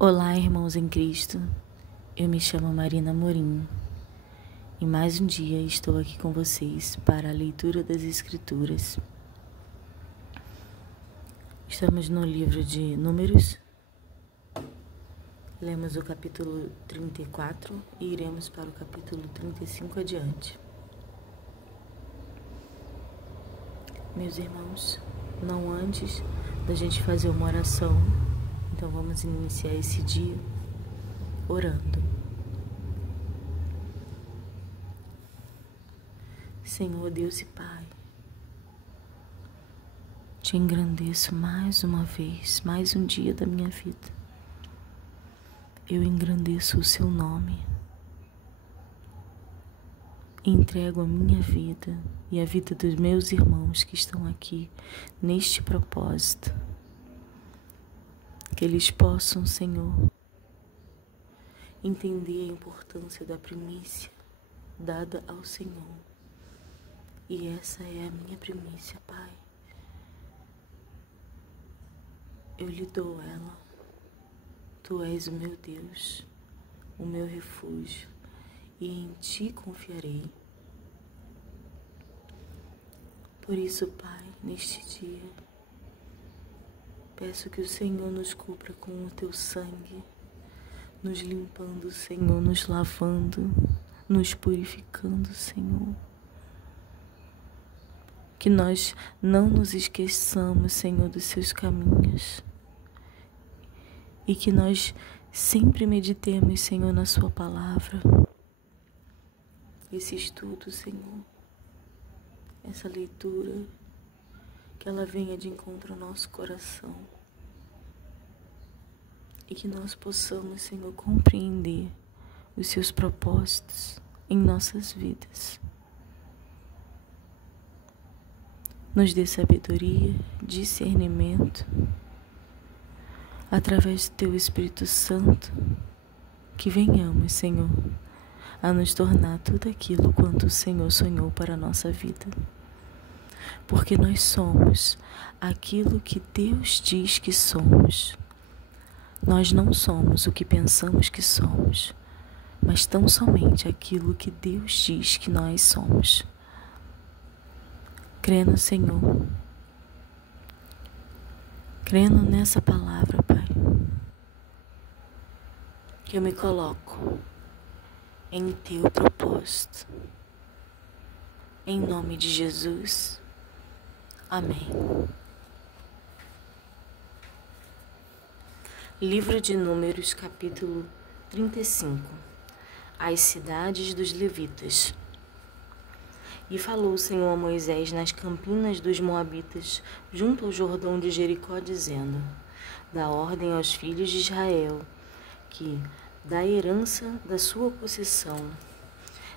Olá, irmãos em Cristo. Eu me chamo Marina Morim e mais um dia estou aqui com vocês para a leitura das Escrituras. Estamos no livro de Números. Lemos o capítulo 34 e iremos para o capítulo 35 adiante. Meus irmãos, não antes da gente fazer uma oração, então vamos iniciar esse dia orando. Senhor Deus e Pai, te engrandeço mais uma vez, mais um dia da minha vida. Eu engrandeço o seu nome. Entrego a minha vida e a vida dos meus irmãos que estão aqui neste propósito. Que eles possam, Senhor, entender a importância da primícia dada ao Senhor. E essa é a minha primícia, Pai. Eu lhe dou ela. Tu és o meu Deus, o meu refúgio, e em ti confiarei. Por isso, Pai, neste dia, peço que o Senhor nos cubra com o teu sangue, nos limpando, Senhor, nos lavando, nos purificando, Senhor. Que nós não nos esqueçamos, Senhor, dos seus caminhos. E que nós sempre meditemos, Senhor, na sua palavra. Esse estudo, Senhor, essa leitura, que ela venha de encontro ao nosso coração. E que nós possamos, Senhor, compreender os seus propósitos em nossas vidas. Nos dê sabedoria, discernimento, através do teu Espírito Santo, que venhamos, Senhor, a nos tornar tudo aquilo quanto o Senhor sonhou para a nossa vida. Porque nós somos aquilo que Deus diz que somos. Nós não somos o que pensamos que somos, mas tão somente aquilo que Deus diz que nós somos. Crê no Senhor. Crendo nessa palavra, Pai, que eu me coloco em teu propósito. Em nome de Jesus. Amém. Livro de Números, capítulo 35. As cidades dos levitas. E falou o Senhor a Moisés nas campinas dos Moabitas, junto ao Jordão de Jericó, dizendo: Dá ordem aos filhos de Israel, que, da herança da sua possessão,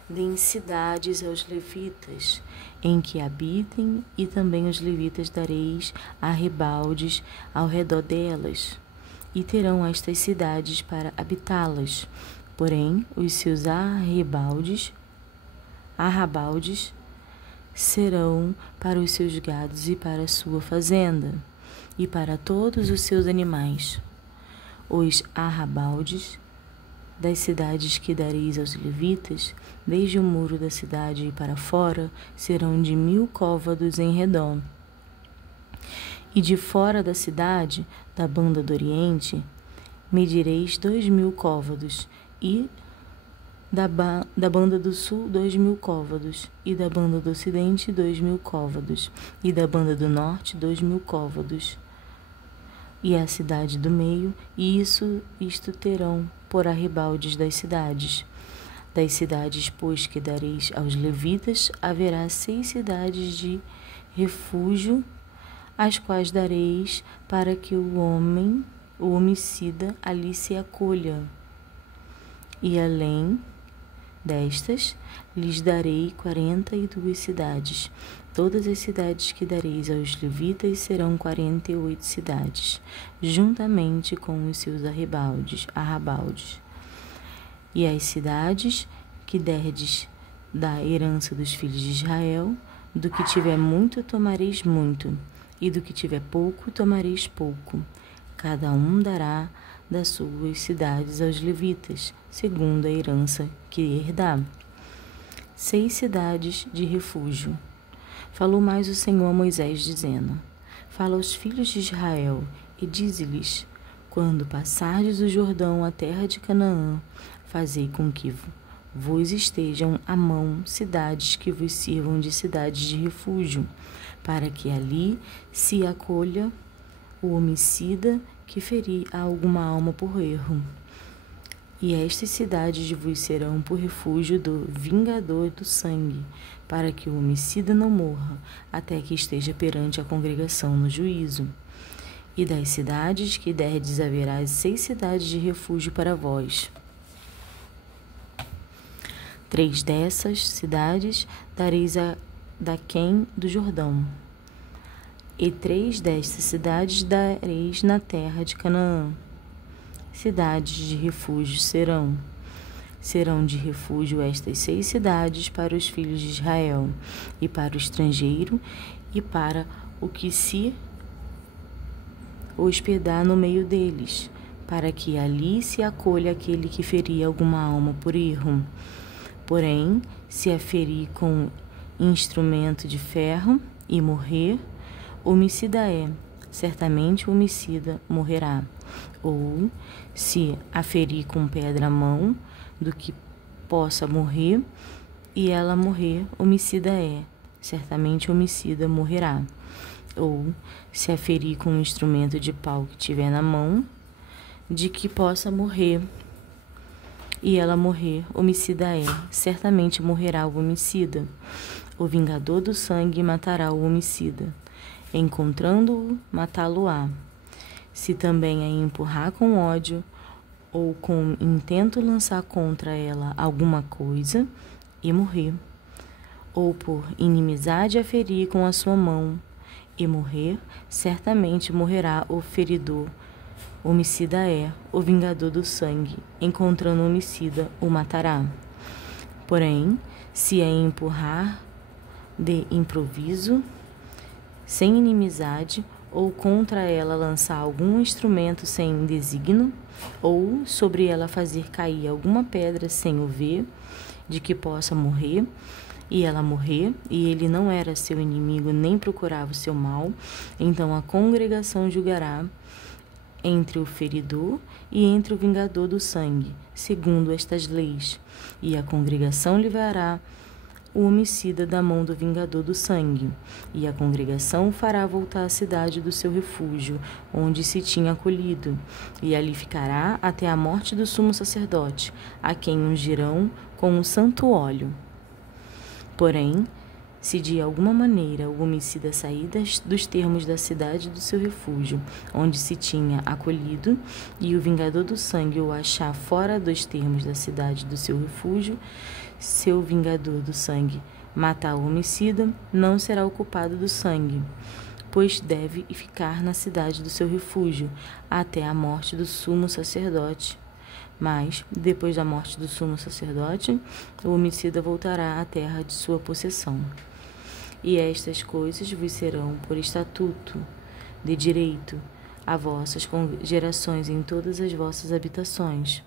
deem cidades aos levitas, em que habitem, e também os levitas dareis arrabaldes ao redor delas, e terão estas cidades para habitá-las. Porém, os seus arrabaldes serão para os seus gados e para a sua fazenda, e para todos os seus animais. Os arrabaldes das cidades que dareis aos levitas, desde o muro da cidade e para fora, serão de 1000 côvados em redor. E de fora da cidade, da banda do Oriente, medireis 2000 côvados, e da banda do sul 2000 côvados, e da banda do ocidente 2000 côvados, e da banda do norte 2000 côvados, e a cidade do meio, e isto terão por arrabaldes das cidades. Das cidades, pois, que dareis aos levitas, haverá 6 cidades de refúgio, as quais dareis para que o homicida ali se acolha. E além destas, lhes darei 42 cidades. Todas as cidades que dareis aos levitas serão 48 cidades, juntamente com os seus arrabaldes. E as cidades que derdes da herança dos filhos de Israel, do que tiver muito tomareis muito, e do que tiver pouco tomareis pouco. Cada um dará das suas cidades aos levitas, segundo a herança que herdar. 6 cidades de refúgio. Falou mais o Senhor a Moisés, dizendo: Fala aos filhos de Israel e dize-lhes: Quando passardes o Jordão, a terra de Canaã, fazei com que vos estejam à mão cidades que vos sirvam de cidades de refúgio, para que ali se acolha o homicida que ferir a alguma alma por erro. E estas cidades vos serão por refúgio do vingador do sangue, para que o homicida não morra, até que esteja perante a congregação no juízo. E das cidades que derdes haverá 6 cidades de refúgio para vós. 3 dessas cidades dareis a daquém do Jordão, e 3 destas cidades dareis na terra de Canaã. Cidades de refúgio serão de refúgio estas 6 cidades para os filhos de Israel, e para o estrangeiro, e para o que se hospedar no meio deles, para que ali se acolha aquele que ferir alguma alma por erro. Porém, se a ferir com instrumento de ferro e morrer, homicida é, certamente o homicida morrerá. Ou, se a ferir com pedra à mão, do que possa morrer, e ela morrer, homicida é, certamente o homicida morrerá. Ou, se a ferir com um instrumento de pau que tiver na mão, de que possa morrer, e ela morrer, homicida é, certamente morrerá o homicida. O vingador do sangue matará o homicida, encontrando-o, matá-lo-á. Se também a empurrar com ódio, ou com intento lançar contra ela alguma coisa, e morrer, ou por inimizade a ferir com a sua mão, e morrer, certamente morrerá o feridor. Homicida é, o vingador do sangue, encontrando o homicida, o matará. Porém, se a empurrar de improviso, sem inimizade, ou contra ela lançar algum instrumento sem desígnio, ou sobre ela fazer cair alguma pedra sem o ver, de que possa morrer, e ela morrer, e ele não era seu inimigo nem procurava o seu mal, então a congregação julgará entre o feridor e entre o vingador do sangue, segundo estas leis, e a congregação livrará o homicida da mão do vingador do sangue, e a congregação o fará voltar à cidade do seu refúgio, onde se tinha acolhido, e ali ficará até a morte do sumo sacerdote, a quem ungirão com o santo óleo. Porém, se de alguma maneira o homicida sair dos termos da cidade do seu refúgio, onde se tinha acolhido, e o vingador do sangue o achar fora dos termos da cidade do seu refúgio, seu vingador do sangue matar o homicida, não será o culpado do sangue, pois deve ficar na cidade do seu refúgio até a morte do sumo sacerdote. Mas, depois da morte do sumo sacerdote, o homicida voltará à terra de sua possessão. E estas coisas vos serão por estatuto de direito a vossas gerações em todas as vossas habitações.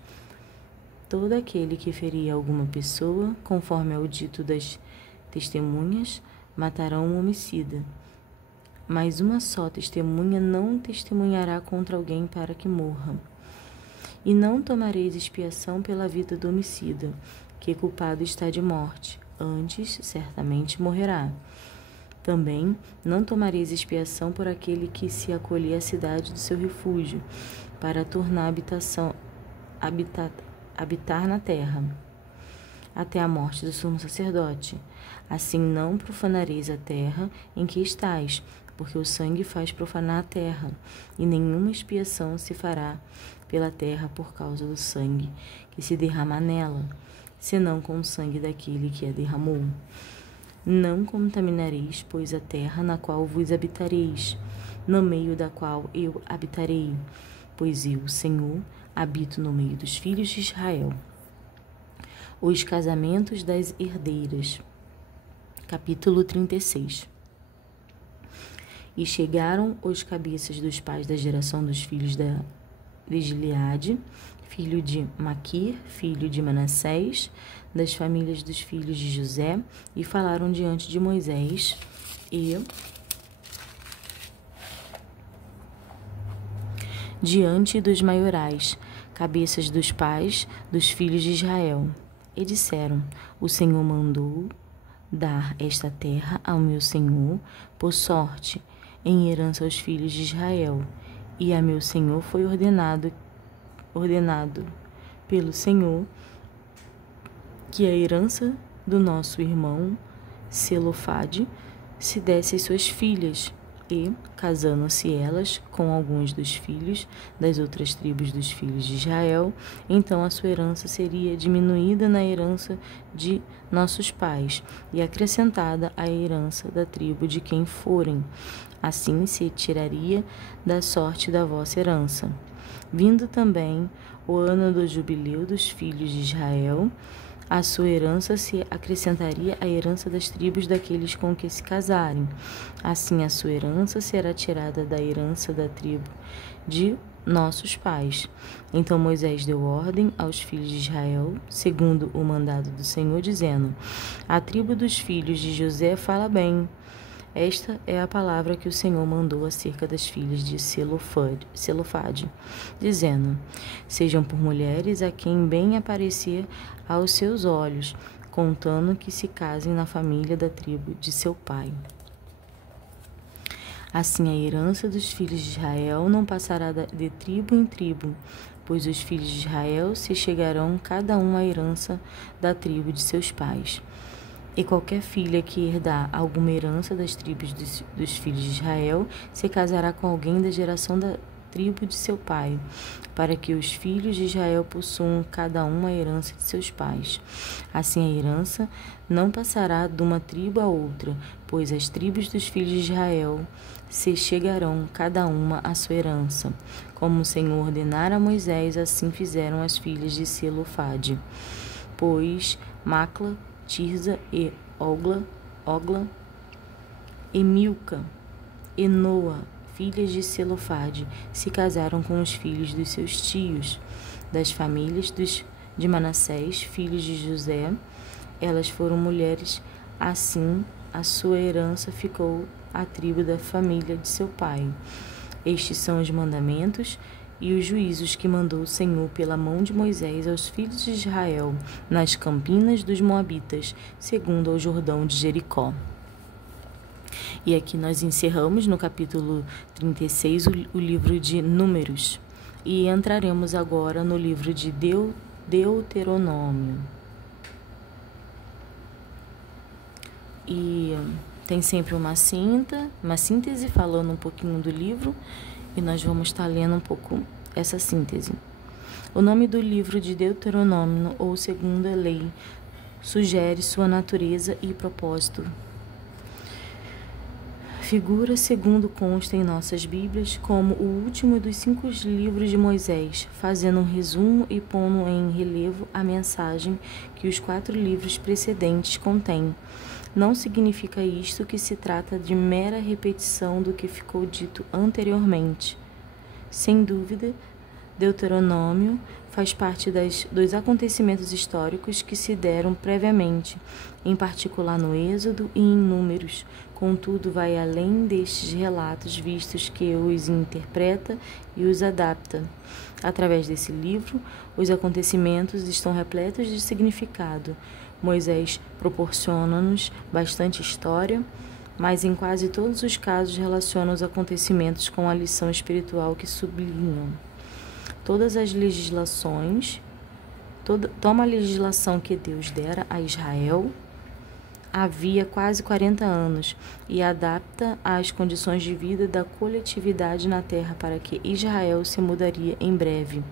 Todo aquele que ferir alguma pessoa, conforme ao dito das testemunhas, matarão um homicida. Mas uma só testemunha não testemunhará contra alguém para que morra. E não tomareis expiação pela vida do homicida, que culpado está de morte, antes certamente morrerá. Também não tomareis expiação por aquele que se acolher à cidade do seu refúgio, para tornar habitar na terra, até a morte do sumo sacerdote. Assim não profanareis a terra em que estais, porque o sangue faz profanar a terra, e nenhuma expiação se fará pela terra por causa do sangue que se derramar nela, senão com o sangue daquele que a derramou. Não contaminareis, pois, a terra na qual vos habitareis, no meio da qual eu habitarei, pois eu, Senhor, habito no meio dos filhos de Israel. Os casamentos das herdeiras. Capítulo 36. E chegaram os cabeças dos pais da geração dos filhos Gileade, filho de Maquir, filho de Manassés, das famílias dos filhos de José, e falaram diante de Moisés e diante dos maiorais, cabeças dos pais dos filhos de Israel. E disseram: o Senhor mandou dar esta terra ao meu senhor por sorte, em herança aos filhos de Israel. E a meu senhor foi ordenado pelo Senhor que a herança do nosso irmão Zelofade se desse às suas filhas, e, casando-se elas com alguns dos filhos das outras tribos dos filhos de Israel, então a sua herança seria diminuída na herança de nossos pais e acrescentada à herança da tribo de quem forem. Assim se tiraria da sorte da vossa herança. Vindo também o ano do jubileu dos filhos de Israel, a sua herança se acrescentaria à herança das tribos daqueles com que se casarem. Assim a sua herança será tirada da herança da tribo de nossos pais. Então Moisés deu ordem aos filhos de Israel, segundo o mandado do Senhor, dizendo: a tribo dos filhos de José fala bem. Esta é a palavra que o Senhor mandou acerca das filhas de Zelofade, dizendo: sejam por mulheres a quem bem aparecer aos seus olhos, contando que se casem na família da tribo de seu pai. Assim a herança dos filhos de Israel não passará de tribo em tribo, pois os filhos de Israel se chegarão cada um à herança da tribo de seus pais. E qualquer filha que herdar alguma herança das tribos dos filhos de Israel se casará com alguém da geração da tribo de seu pai, para que os filhos de Israel possuam cada um a herança de seus pais. Assim a herança não passará de uma tribo a outra, pois as tribos dos filhos de Israel se chegarão cada uma à sua herança. Como o Senhor ordenara a Moisés, assim fizeram as filhas de Zelofade. Pois Macla, Tirza e Ogla e Milca e Noa, filhas de Zelofade, se casaram com os filhos dos seus tios, das famílias de Manassés, filhos de José. Elas foram mulheres, assim a sua herança ficou à tribo da família de seu pai. Estes são os mandamentos e os juízos que mandou o Senhor pela mão de Moisés aos filhos de Israel, nas campinas dos Moabitas, segundo ao Jordão de Jericó. E aqui nós encerramos no capítulo 36 o livro de Números. E entraremos agora no livro de Deuteronômio. E tem sempre uma síntese falando um pouquinho do livro. E nós vamos estar lendo um pouco essa síntese. O nome do livro de Deuteronômio, ou Segunda Lei, sugere sua natureza e propósito. Figura, segundo consta em nossas Bíblias, como o último dos 5 livros de Moisés, fazendo um resumo e pondo em relevo a mensagem que os 4 livros precedentes contêm. Não significa isto que se trata de mera repetição do que ficou dito anteriormente. Sem dúvida, Deuteronômio faz parte dos acontecimentos históricos que se deram previamente, em particular no Êxodo e em Números. Contudo, vai além destes relatos, vistos que os interpreta e os adapta. Através desse livro, os acontecimentos estão repletos de significado. Moisés proporciona-nos bastante história, mas em quase todos os casos relaciona os acontecimentos com a lição espiritual que sublinham. Todas as legislações, toma a legislação que Deus dera a Israel havia quase 40 anos e adapta às condições de vida da coletividade na terra para que Israel se mudaria em breve.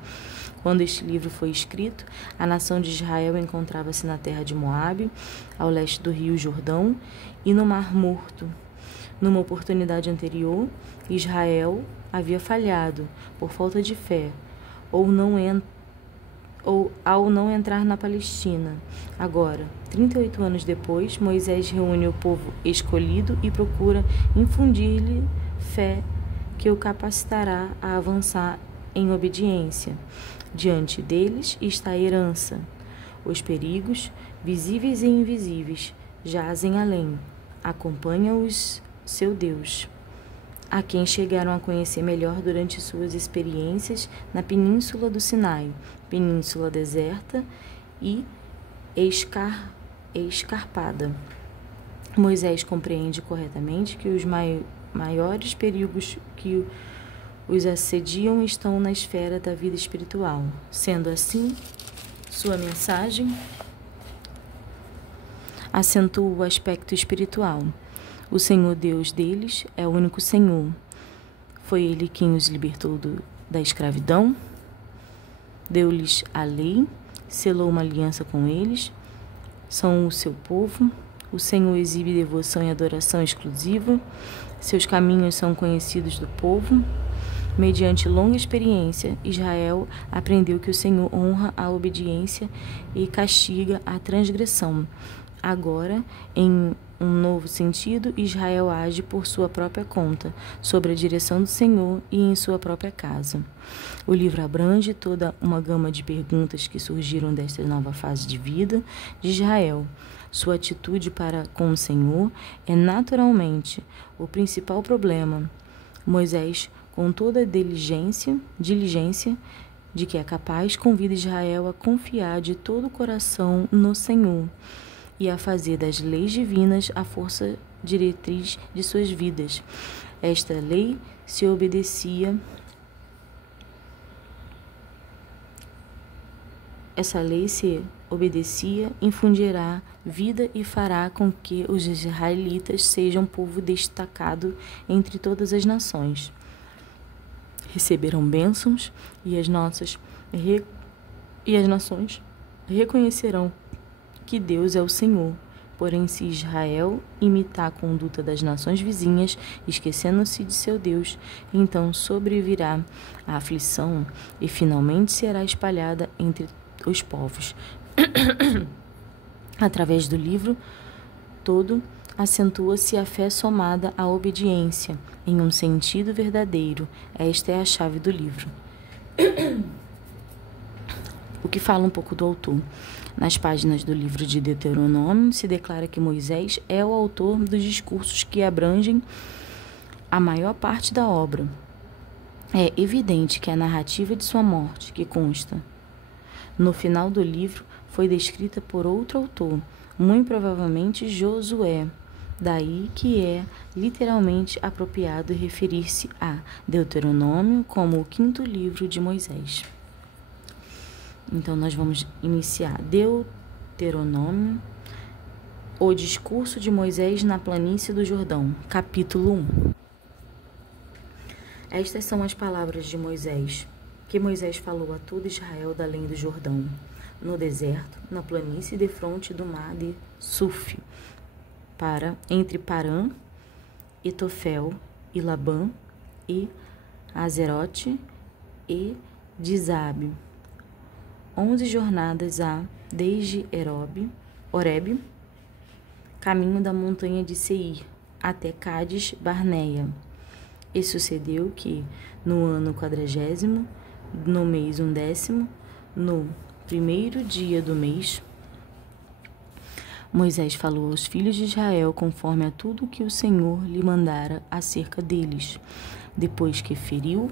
Quando este livro foi escrito, a nação de Israel encontrava-se na terra de Moabe, ao leste do rio Jordão e no Mar Morto. Numa oportunidade anterior, Israel havia falhado por falta de fé, ou ao não entrar na Palestina. Agora, 38 anos depois, Moisés reúne o povo escolhido e procura infundir-lhe fé que o capacitará a avançar em obediência. Diante deles está a herança. Os perigos, visíveis e invisíveis, jazem além. Acompanha-os seu Deus, a quem chegaram a conhecer melhor durante suas experiências na península do Sinai, península deserta e escarpada. Moisés compreende corretamente que os maiores perigos que os assediam estão na esfera da vida espiritual. Sendo assim, sua mensagem acentua o aspecto espiritual. O Senhor Deus deles é o único Senhor. Foi Ele quem os libertou da escravidão, deu-lhes a lei, selou uma aliança com eles, são o seu povo. O Senhor exibe devoção e adoração exclusiva, seus caminhos são conhecidos do povo. Mediante longa experiência, Israel aprendeu que o Senhor honra a obediência e castiga a transgressão. Agora, em um novo sentido, Israel age por sua própria conta, sob a direção do Senhor e em sua própria casa. O livro abrange toda uma gama de perguntas que surgiram desta nova fase de vida de Israel. Sua atitude para com o Senhor é naturalmente o principal problema. Moisés, com toda a diligência de que é capaz, convida Israel a confiar de todo o coração no Senhor e a fazer das leis divinas a força diretriz de suas vidas. Esta lei se obedecia. Essa lei se obedecia, infundirá vida e fará com que os israelitas sejam um povo destacado entre todas as nações. Receberão bênçãos e as nações reconhecerão que Deus é o Senhor. Porém, se Israel imitar a conduta das nações vizinhas, esquecendo-se de seu Deus, então sobrevirá a aflição e finalmente será espalhada entre os povos. Através do livro todo, acentua-se a fé somada à obediência, em um sentido verdadeiro. Esta é a chave do livro. O que fala um pouco do autor. Nas páginas do livro de Deuteronômio, se declara que Moisés é o autor dos discursos que abrangem a maior parte da obra. É evidente que a narrativa de sua morte, que consta no final do livro, foi descrita por outro autor, muito provavelmente Josué. Daí que é literalmente apropriado referir-se a Deuteronômio como o quinto livro de Moisés. Então, nós vamos iniciar Deuteronômio, o discurso de Moisés na planície do Jordão, capítulo 1. Estas são as palavras de Moisés, que Moisés falou a todo Israel da além do Jordão, no deserto, na planície defronte do mar de Suf, entre Parã, Etofel e Labã, e Azerote e Dizabe. 11 jornadas há desde Horebe, caminho da montanha de Seir, até Cádiz Barneia. E sucedeu que, no ano 40º, no mês 11º, no primeiro dia do mês, Moisés falou aos filhos de Israel conforme a tudo que o Senhor lhe mandara acerca deles, depois que feriu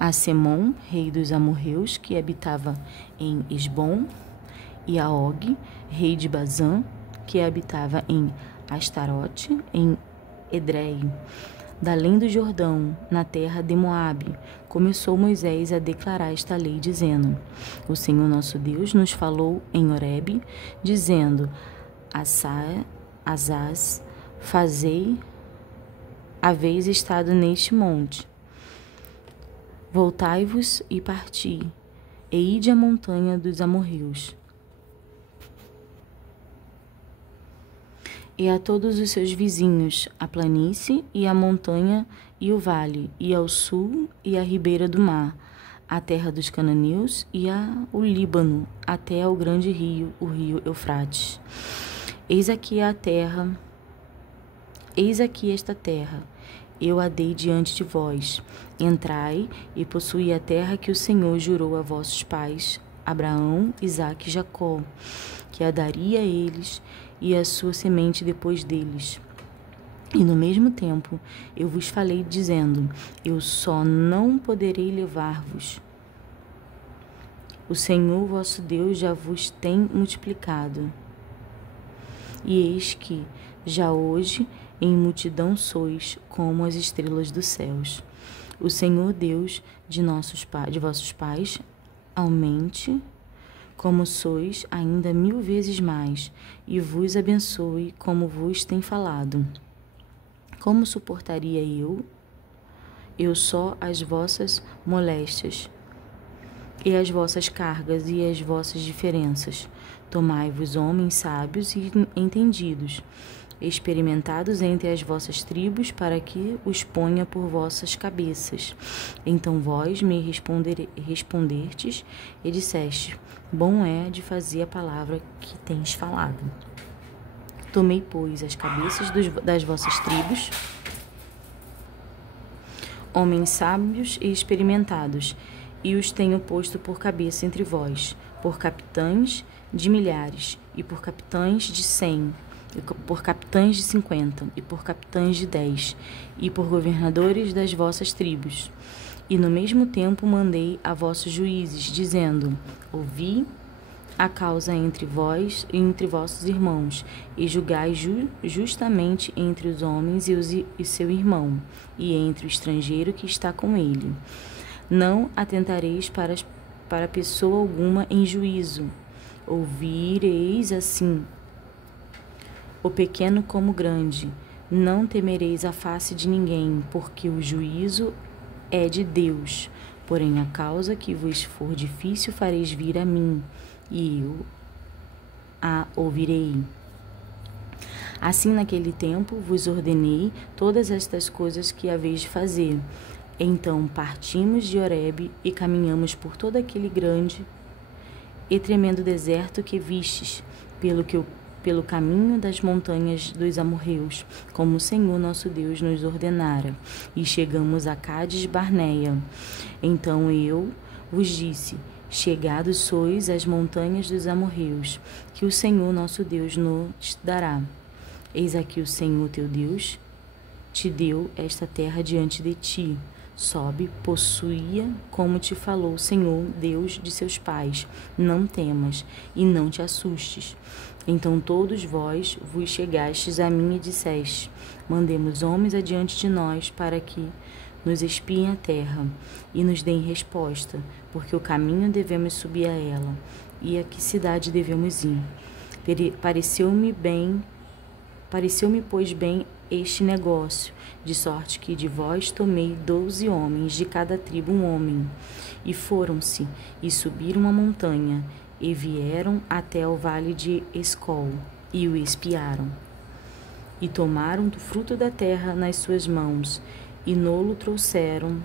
a Semom, rei dos amorreus, que habitava em Esbom, e a Og, rei de Bazã, que habitava em Astarote, em Edrei, da além do Jordão, na terra de Moabe. Começou Moisés a declarar esta lei, dizendo: O Senhor nosso Deus nos falou em Horebe, dizendo: Azaz, haveis estado neste monte. Voltai-vos e parti, e ide à montanha dos amorreus, e a todos os seus vizinhos, a planície e a montanha e o vale, e ao sul e a ribeira do mar, a terra dos cananeus e o Líbano, até ao grande rio, o rio Eufrates. Eis aqui esta terra, eu a dei diante de vós. Entrai e possuí a terra que o Senhor jurou a vossos pais, Abraão, Isaque e Jacó, que a daria a eles e a sua semente depois deles. E no mesmo tempo eu vos falei, dizendo: eu só não poderei levar-vos. O Senhor vosso Deus já vos tem multiplicado. E eis que, já hoje, em multidão sois, como as estrelas dos céus. O Senhor Deus de vossos pais aumente, como sois, ainda 1000 vezes mais, e vos abençoe, como vos tem falado. Como suportaria eu só as vossas moléstias, e as vossas cargas e as vossas diferenças? Tomai-vos homens sábios e entendidos, experimentados entre as vossas tribos, para que os ponha por vossas cabeças. Então vós me respondestes e disseste: bom é de fazer a palavra que tens falado. Tomei, pois, as cabeças das vossas tribos, homens sábios e experimentados, e os tenho posto por cabeça entre vós, por capitães de milhares, e por capitães de 100, e por capitães de 50, e por capitães de 10, e por governadores das vossas tribos. E no mesmo tempo mandei a vossos juízes, dizendo: ouvi a causa entre vós e entre vossos irmãos, e julgai justamente entre os homens e seu irmão, e entre o estrangeiro que está com ele. Não atentareis para pessoa alguma em juízo. Ouvireis assim, o pequeno como o grande. Não temereis a face de ninguém, porque o juízo é de Deus. Porém, a causa que vos for difícil fareis vir a mim, e eu a ouvirei. Assim, naquele tempo, vos ordenei todas estas coisas que haveis de fazer. Então partimos de Horebe e caminhamos por todo aquele grande e tremendo deserto que vistes, pelo caminho das montanhas dos amorreus, como o Senhor nosso Deus nos ordenara, e chegamos a Cádiz Barneia. Então eu vos disse: chegados sois às montanhas dos amorreus, que o Senhor nosso Deus nos dará. Eis aqui o Senhor teu Deus te deu esta terra diante de ti. Sobe, possuía, como te falou o Senhor, Deus de seus pais. Não temas e não te assustes. Então todos vós vos chegastes a mim e disseste: mandemos homens adiante de nós, para que nos espiem a terra e nos deem resposta, porque o caminho devemos subir a ela, e a que cidade devemos ir. Pareceu-me, pois, bem este negócio, de sorte que de vós tomei 12 homens, de cada tribo um homem. E foram-se, e subiram a montanha, e vieram até o vale de Escol, e o espiaram. E tomaram do fruto da terra nas suas mãos, e nolo trouxeram,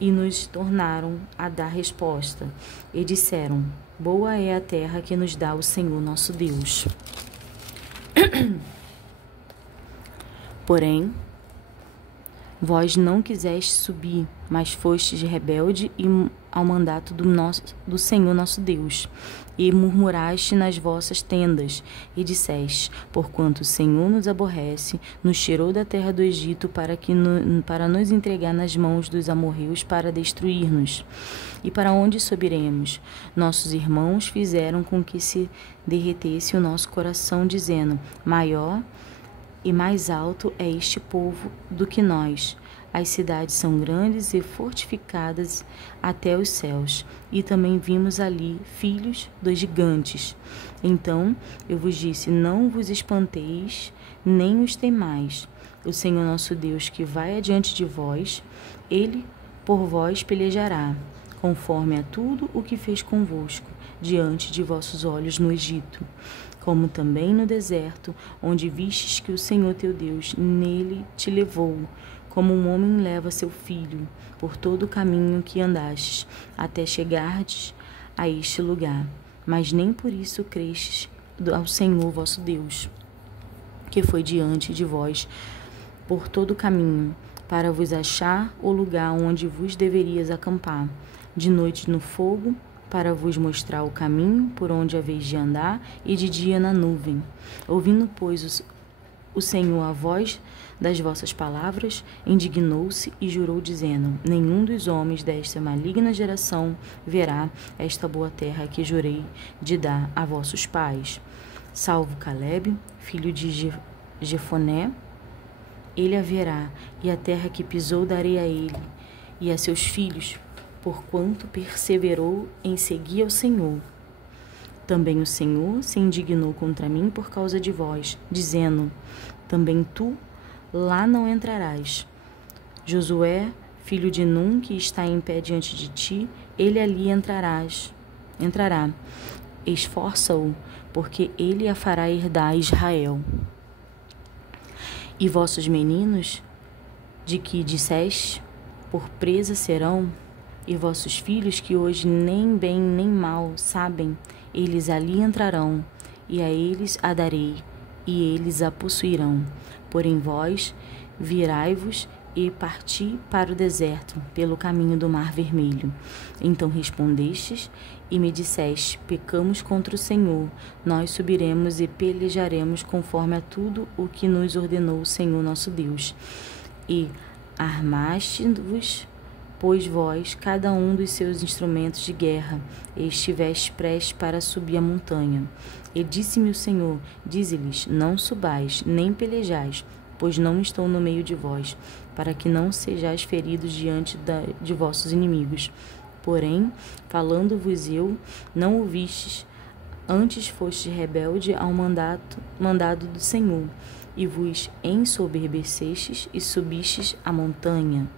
e nos tornaram a dar resposta. E disseram: boa é a terra que nos dá o Senhor nosso Deus. Porém, vós não quisestes subir, mas fostes rebelde ao mandato do Senhor nosso Deus, e murmuraste nas vossas tendas, e disseste: porquanto o Senhor nos aborrece, nos tirou da terra do Egito para nos entregar nas mãos dos amorreus para destruir-nos. E para onde subiremos? Nossos irmãos fizeram com que se derretesse o nosso coração, dizendo: maior e mais alto é este povo do que nós. As cidades são grandes e fortificadas até os céus, e também vimos ali filhos dos gigantes. Então eu vos disse: não vos espanteis, nem os temais. O Senhor nosso Deus, que vai adiante de vós, ele por vós pelejará, conforme a tudo o que fez convosco, diante de vossos olhos no Egito, como também no deserto, onde vistes que o Senhor teu Deus nele te levou, como um homem leva seu filho, por todo o caminho que andastes, até chegardes a este lugar. Mas nem por isso crestes ao Senhor vosso Deus, que foi diante de vós por todo o caminho, para vos achar o lugar onde vos deverias acampar, de noite no fogo, para vos mostrar o caminho por onde haveis de andar, e de dia na nuvem. Ouvindo, pois, o Senhor a voz das vossas palavras, indignou-se e jurou, dizendo: nenhum dos homens desta maligna geração verá esta boa terra que jurei de dar a vossos pais, salvo Calebe, filho de Jefoné. Ele a verá, e a terra que pisou darei a ele e a seus filhos, porquanto perseverou em seguir ao Senhor. Também o Senhor se indignou contra mim por causa de vós, dizendo: também tu lá não entrarás. Josué, filho de Num, que está em pé diante de ti, ele ali entrará. Esforça-o, porque ele a fará herdar a Israel. E vossos meninos, de que disseste, por presa serão, e vossos filhos, que hoje nem bem nem mal sabem, eles ali entrarão, e a eles a darei, e eles a possuirão. Porém vós, virai-vos e parti para o deserto, pelo caminho do Mar Vermelho. Então respondestes e me disseste: pecamos contra o Senhor, nós subiremos e pelejaremos conforme a tudo o que nos ordenou o Senhor nosso Deus. E armaste-vos, pois vós, cada um dos seus instrumentos de guerra, e estiveste prestes para subir a montanha. E disse-me o Senhor: dize-lhes: não subais, nem pelejais, pois não estou no meio de vós, para que não sejais feridos diante de vossos inimigos. Porém, falando-vos eu, não ouvistes, antes fostes rebelde ao mandado do Senhor, e vos ensoberbecestes e subistes a montanha.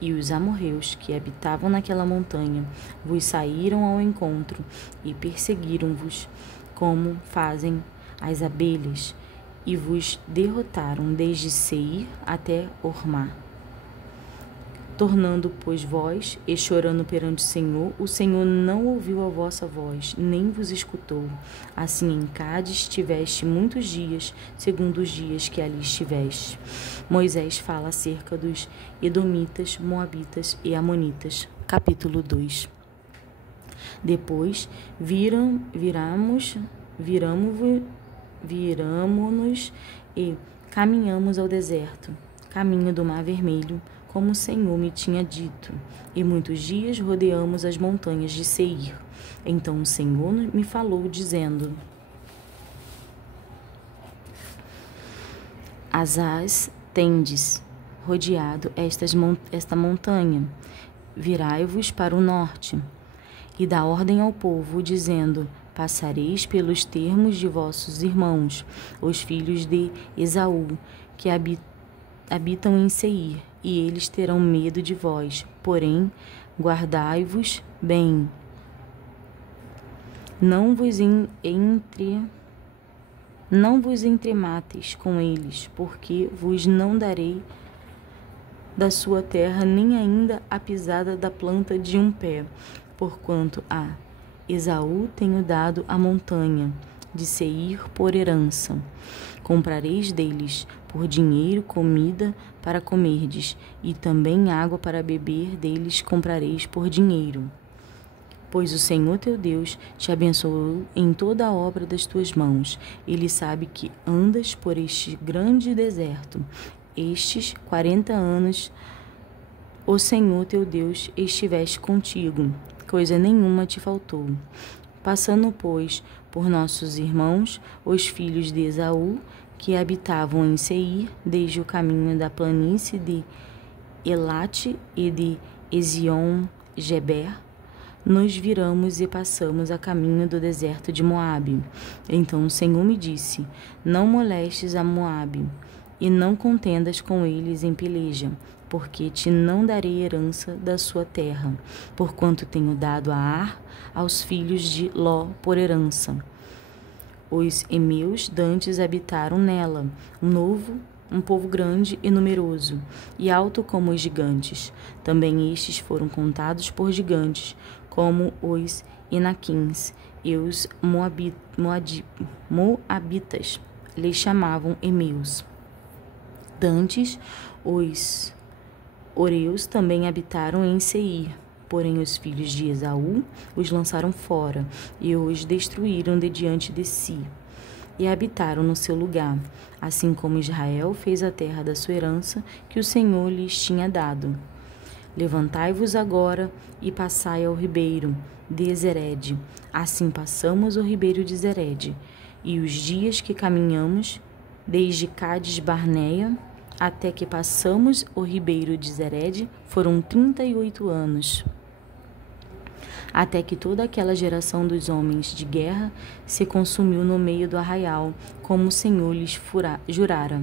E os amorreus que habitavam naquela montanha vos saíram ao encontro e perseguiram-vos, como fazem as abelhas, e vos derrotaram desde Seir até Hormá. Tornando, pois, vós, e chorando perante o Senhor não ouviu a vossa voz, nem vos escutou. Assim em Cádiz tiveste muitos dias, segundo os dias que ali estiveste. Moisés fala acerca dos Edomitas, Moabitas e Amonitas. Capítulo 2. Depois viramo-nos e caminhamos ao deserto, caminho do Mar Vermelho, como o Senhor me tinha dito, e muitos dias rodeamos as montanhas de Seir. Então o Senhor me falou, dizendo: Asás tendes rodeado esta montanha, virai-vos para o norte, e dá ordem ao povo, dizendo: passareis pelos termos de vossos irmãos, os filhos de Esaú, que habitam em Seir, e eles terão medo de vós. Porém, guardai-vos bem. Não vos entremateis com eles, porque vos não darei da sua terra, nem ainda a pisada da planta de um pé, porquanto a Esaú tenho dado a montanha de Seir por herança. Comprareis deles por dinheiro comida para comerdes, e também água para beber deles comprareis por dinheiro. Pois o Senhor teu Deus te abençoou em toda a obra das tuas mãos. Ele sabe que andas por este grande deserto. Estes 40 anos o Senhor teu Deus estiveste contigo, coisa nenhuma te faltou. Passando, pois, por nossos irmãos, os filhos de Esaú, que habitavam em Seir, desde o caminho da planície de Elate e de Ezion-Geber, nos viramos e passamos a caminho do deserto de Moabe. Então o Senhor me disse: não molestes a Moabe, e não contendas com eles em peleja, porque te não darei herança da sua terra, porquanto tenho dado a Ar aos filhos de Ló por herança. Os emeus dantes habitaram nela, um povo grande e numeroso, e alto como os gigantes. Também estes foram contados por gigantes, como os Enaquins, e os Moabitas lhes chamavam emeus. Dantes os Oreus também habitaram em Seir, porém os filhos de Esaú os lançaram fora e os destruíram de diante de si, e habitaram no seu lugar, assim como Israel fez a terra da sua herança que o Senhor lhes tinha dado. Levantai-vos agora e passai ao ribeiro de Zered. Assim passamos o ribeiro de Zered, e os dias que caminhamos, desde Cades Barneia até que passamos o ribeiro de Zered, foram 38 anos. Até que toda aquela geração dos homens de guerra se consumiu no meio do arraial, como o Senhor lhes jurara.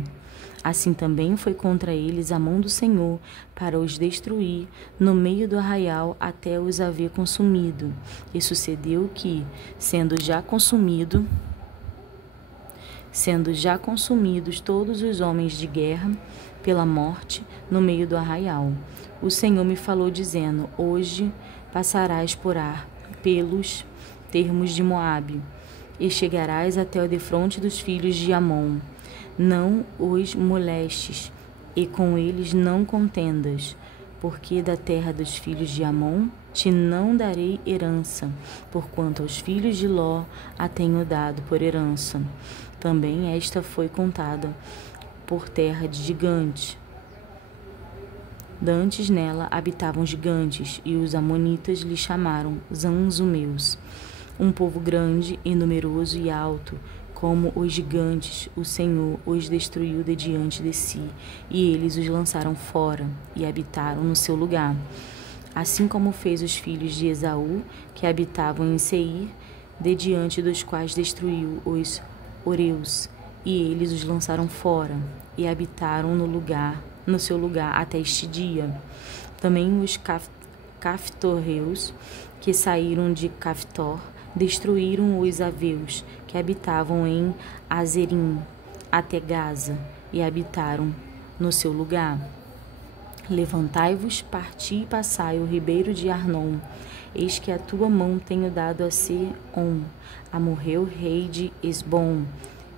Assim também foi contra eles a mão do Senhor, para os destruir no meio do arraial até os haver consumido. E sucedeu que, sendo já consumidos todos os homens de guerra pela morte no meio do arraial, o Senhor me falou dizendo: hoje passarás por Ar, pelos termos de Moabe, e chegarás até o defronte dos filhos de Amon. Não os molestes, e com eles não contendas, porque da terra dos filhos de Amon te não darei herança, porquanto aos filhos de Ló a tenho dado por herança. Também esta foi contada por terra de gigantes. Dantes nela habitavam gigantes, e os amonitas lhe chamaram Zanzumeus. Um povo grande e numeroso e alto, como os gigantes, o Senhor os destruiu de diante de si, e eles os lançaram fora, e habitaram no seu lugar. Assim como fez os filhos de Esaú, que habitavam em Seir, de diante dos quais destruiu os Oreus, e eles os lançaram fora, e habitaram no seu lugar até este dia. Também os Caftoreus, que saíram de Caftor, destruíram os Aveus, que habitavam em Azerim, até Gaza, e habitaram no seu lugar. Levantai-vos, parti e passai o ribeiro de Arnon. Eis que a tua mão tenho dado a Sehom, Amorreu, rei de Hesbom,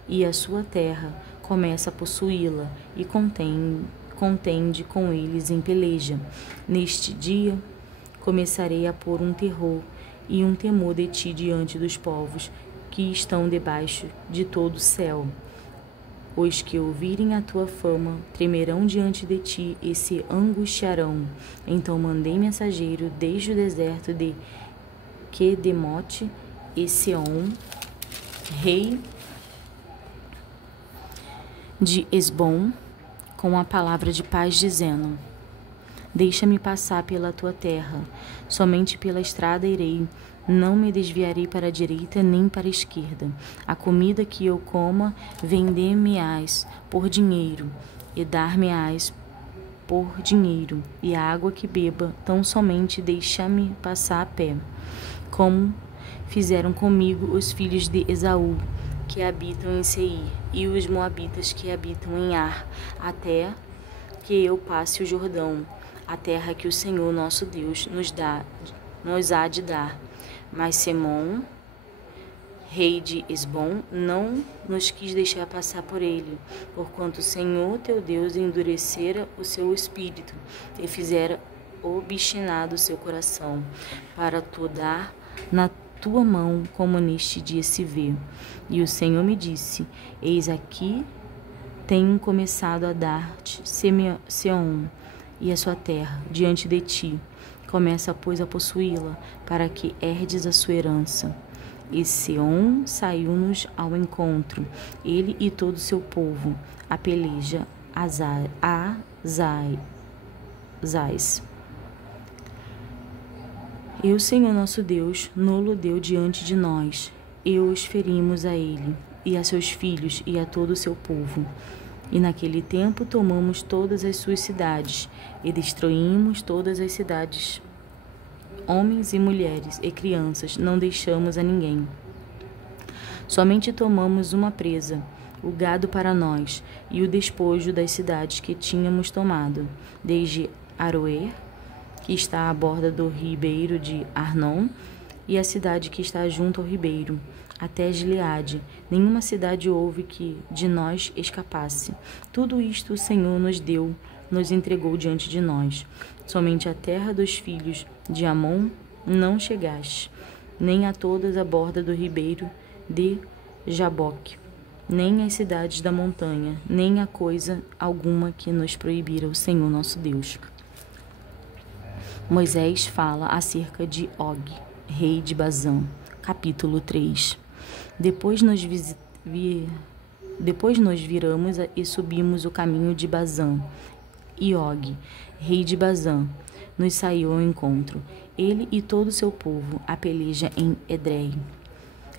e a sua terra começa a possuí-la, e contende com eles em peleja. Neste dia começarei a pôr um terror e um temor de ti diante dos povos que estão debaixo de todo o céu. Os que ouvirem a tua fama tremerão diante de ti e se angustiarão. Então mandei mensageiro desde o deserto de Quedemote e Sehom, rei de Hesbom, com a palavra de paz, dizendo: deixa-me passar pela tua terra, somente pela estrada irei, não me desviarei para a direita nem para a esquerda. A comida que eu coma, vender-me-ás por dinheiro, e dar-me-ás por dinheiro, e a água que beba, tão somente deixa-me passar a pé. Como fizeram comigo os filhos de Esaú, que habitam em Seir, e os moabitas que habitam em Ar, até que eu passe o Jordão, a terra que o Senhor nosso Deus nos há de dar. Mas Semom, rei de Hesbom, não nos quis deixar passar por ele, porquanto o Senhor teu Deus endurecera o seu espírito e fizera obstinado o seu coração, para tu dar na tua mão, como neste dia se vê. E o Senhor me disse: eis aqui tenho começado a dar-te Sehom e a sua terra diante de ti. Começa, pois, a possuí-la, para que herdes a sua herança. E Sehom saiu-nos ao encontro, ele e todo o seu povo, a peleja a Zais. E o Senhor nosso Deus no-lo deu diante de nós, e os ferimos a ele, e a seus filhos, e a todo o seu povo. E naquele tempo tomamos todas as suas cidades, e destruímos todas as cidades. Homens e mulheres e crianças não deixamos a ninguém. Somente tomamos uma presa, o gado para nós, e o despojo das cidades que tínhamos tomado, desde Aroer, que está à borda do ribeiro de Arnon, e a cidade que está junto ao ribeiro, até Gileade. Nenhuma cidade houve que de nós escapasse. Tudo isto o Senhor nos deu nos entregou diante de nós. Somente a terra dos filhos de Amon não chegaste, nem a todas a borda do ribeiro de Jaboque, nem as cidades da montanha, nem a coisa alguma que nos proibira o Senhor nosso Deus. Moisés fala acerca de Og, rei de Bazã. Capítulo 3. Depois nos viramos e subimos o caminho de Bazã. E Og, rei de Bazã, nos saiu ao encontro, ele e todo o seu povo, a peleja em Edrei.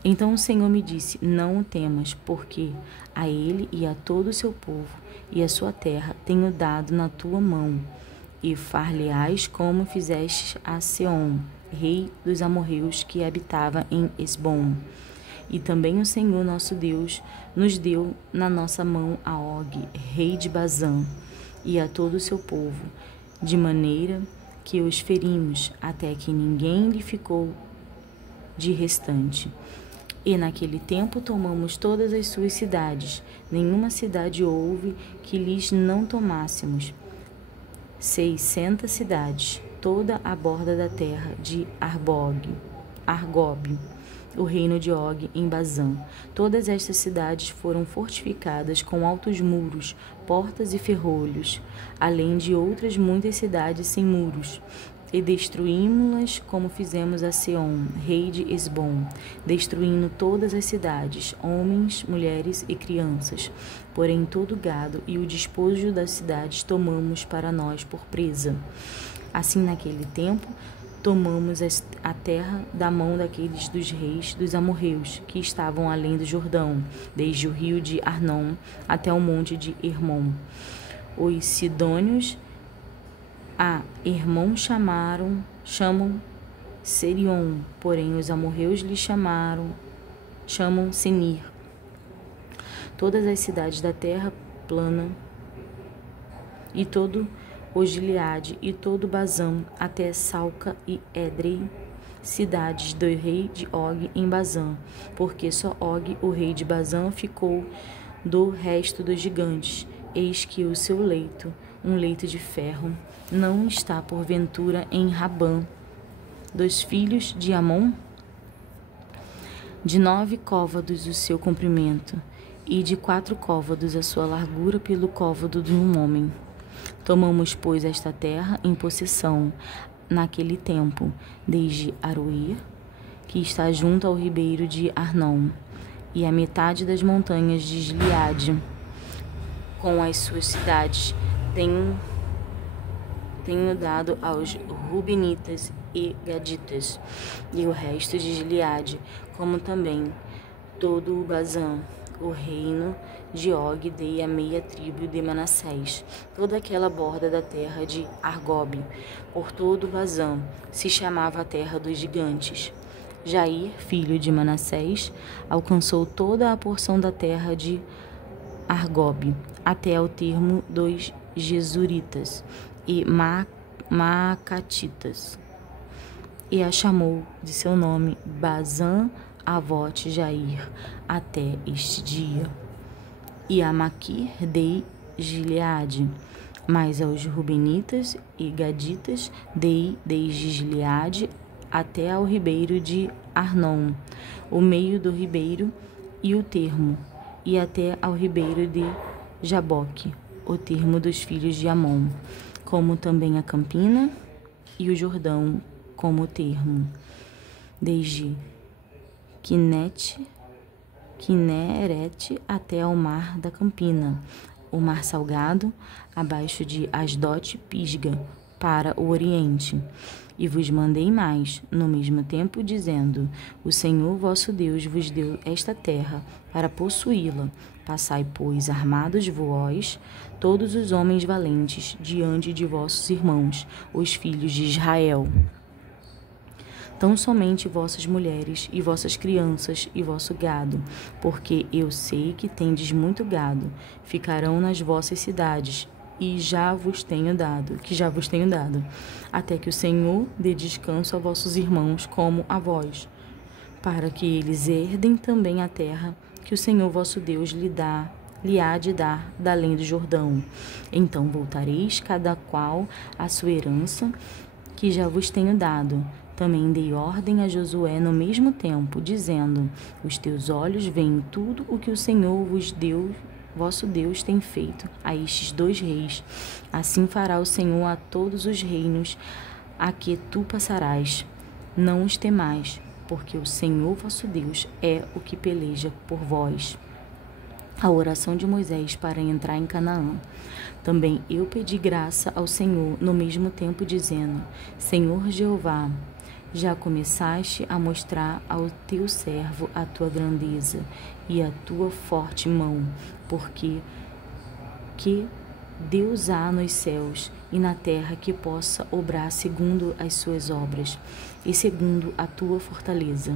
Então o Senhor me disse: não o temas, porque a ele e a todo o seu povo e a sua terra tenho dado na tua mão, e far-lhe-ás como fizeste a Seom, rei dos amorreus que habitava em Esbom. E também o Senhor nosso Deus nos deu na nossa mão a Og, rei de Bazã, e a todo o seu povo, de maneira que os ferimos, até que ninguém lhe ficou de restante. E naquele tempo tomamos todas as suas cidades, nenhuma cidade houve que lhes não tomássemos. 600 cidades, toda a borda da terra de Argob, o reino de Og em Bazã. Todas estas cidades foram fortificadas com altos muros, portas e ferrolhos, além de outras muitas cidades sem muros. E destruímos-las como fizemos a Seom, rei de Esbom, destruindo todas as cidades, homens, mulheres e crianças. Porém todo o gado e o despojo das cidades tomamos para nós por presa. Assim naquele tempo tomamos a terra da mão daqueles dos reis dos amorreus, que estavam além do Jordão, desde o rio de Arnon até o monte de Hermon. Os sidônios a Hermon chamam Serion, porém os amorreus lhe chamam Senir. Todas as cidades da terra plana, e todo o Gileade, e todo Bazã, até Salca e Edrei, cidades do rei de Og em Bazã, porque só Og, o rei de Bazã, ficou do resto dos gigantes. Eis que o seu leito, um leito de ferro, não está porventura em Rabã, dos filhos de Amon? De 9 côvados o seu comprimento, e de 4 côvados a sua largura pelo côvado de um homem. Tomamos, pois, esta terra em possessão naquele tempo, desde Aroer, que está junto ao ribeiro de Arnon, e a metade das montanhas de Gileade, com as suas cidades, tenho dado aos Rubenitas e Gaditas, e o resto de Gileade, como também todo o Bazã. O reino de Og dei a meia tribo de Manassés, toda aquela borda da terra de Argob, por todo o Bazã, se chamava a terra dos gigantes. Jair, filho de Manassés, alcançou toda a porção da terra de Argob, até ao termo dos Jesuritas e Maacatitas, e a chamou de seu nome Bazã Avote Jair, até este dia. E a Maquir dei Gileade, mas aos Rubenitas e Gaditas dei desde Gileade até ao ribeiro de Arnon, o meio do ribeiro e o termo, e até ao ribeiro de Jaboque, o termo dos filhos de Amon, como também a Campina e o Jordão como o termo, desde Quinerete até ao mar da Campina, o mar salgado, abaixo de Asdote Pisga, para o oriente. E vos mandei mais, no mesmo tempo, dizendo: o Senhor vosso Deus vos deu esta terra para possuí-la. Passai, pois, armados vós, todos os homens valentes, diante de vossos irmãos, os filhos de Israel. Tão somente vossas mulheres e vossas crianças e vosso gado, porque eu sei que tendes muito gado, ficarão nas vossas cidades, que já vos tenho dado, até que o Senhor dê descanso a vossos irmãos como a vós, para que eles herdem também a terra que o Senhor vosso Deus lhe dá lhe há de dar da além do Jordão. Então voltareis, cada qual à sua herança, que já vos tenho dado. Também dei ordem a Josué no mesmo tempo, dizendo: os teus olhos veem tudo o que o Senhor vosso Deus tem feito a estes 2 reis. Assim fará o Senhor a todos os reinos a que tu passarás. Não os temais, porque o Senhor vosso Deus é o que peleja por vós. A oração de Moisés para entrar em Canaã. Também eu pedi graça ao Senhor no mesmo tempo, dizendo: Senhor Jeová, já começaste a mostrar ao teu servo a tua grandeza e a tua forte mão, porque que Deus há nos céus e na terra que possa obrar segundo as suas obras e segundo a tua fortaleza.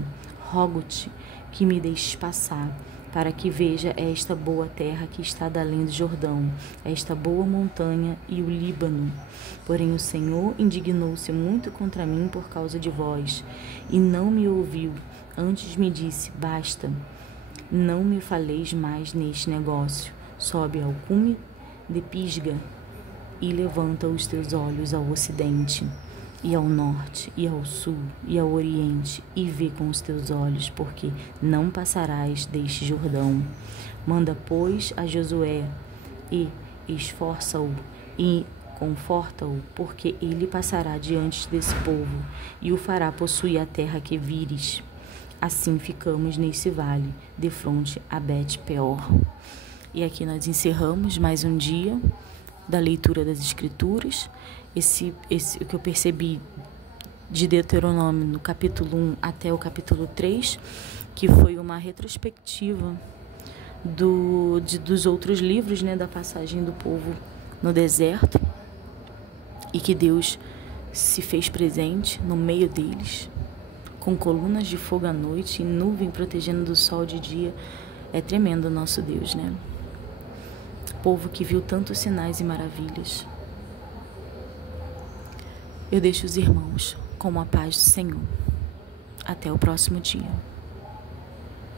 Rogo-te que me deixes passar, para que veja esta boa terra que está da além do Jordão, esta boa montanha e o Líbano. Porém o Senhor indignou-se muito contra mim por causa de vós, e não me ouviu. Antes me disse: basta, não me faleis mais neste negócio. Sobe ao cume de Pisga e levanta os teus olhos ao ocidente, e ao norte, e ao sul, e ao oriente, e vê com os teus olhos, porque não passarás deste Jordão. Manda, pois, a Josué, e esforça-o, e conforta-o, porque ele passará diante desse povo, e o fará possuir a terra que vires. Assim ficamos nesse vale, de fronte a Bet-peor. E aqui nós encerramos mais um dia da leitura das Escrituras. O que eu percebi de Deuteronômio no capítulo 1 até o capítulo 3, que foi uma retrospectiva dos outros livros, né, da passagem do povo no deserto, e que Deus se fez presente no meio deles, com colunas de fogo à noite e nuvem protegendo do sol de dia. É tremendo o nosso Deus, né? Povo que viu tantos sinais e maravilhas. Eu deixo os irmãos com a paz do Senhor. Até o próximo dia.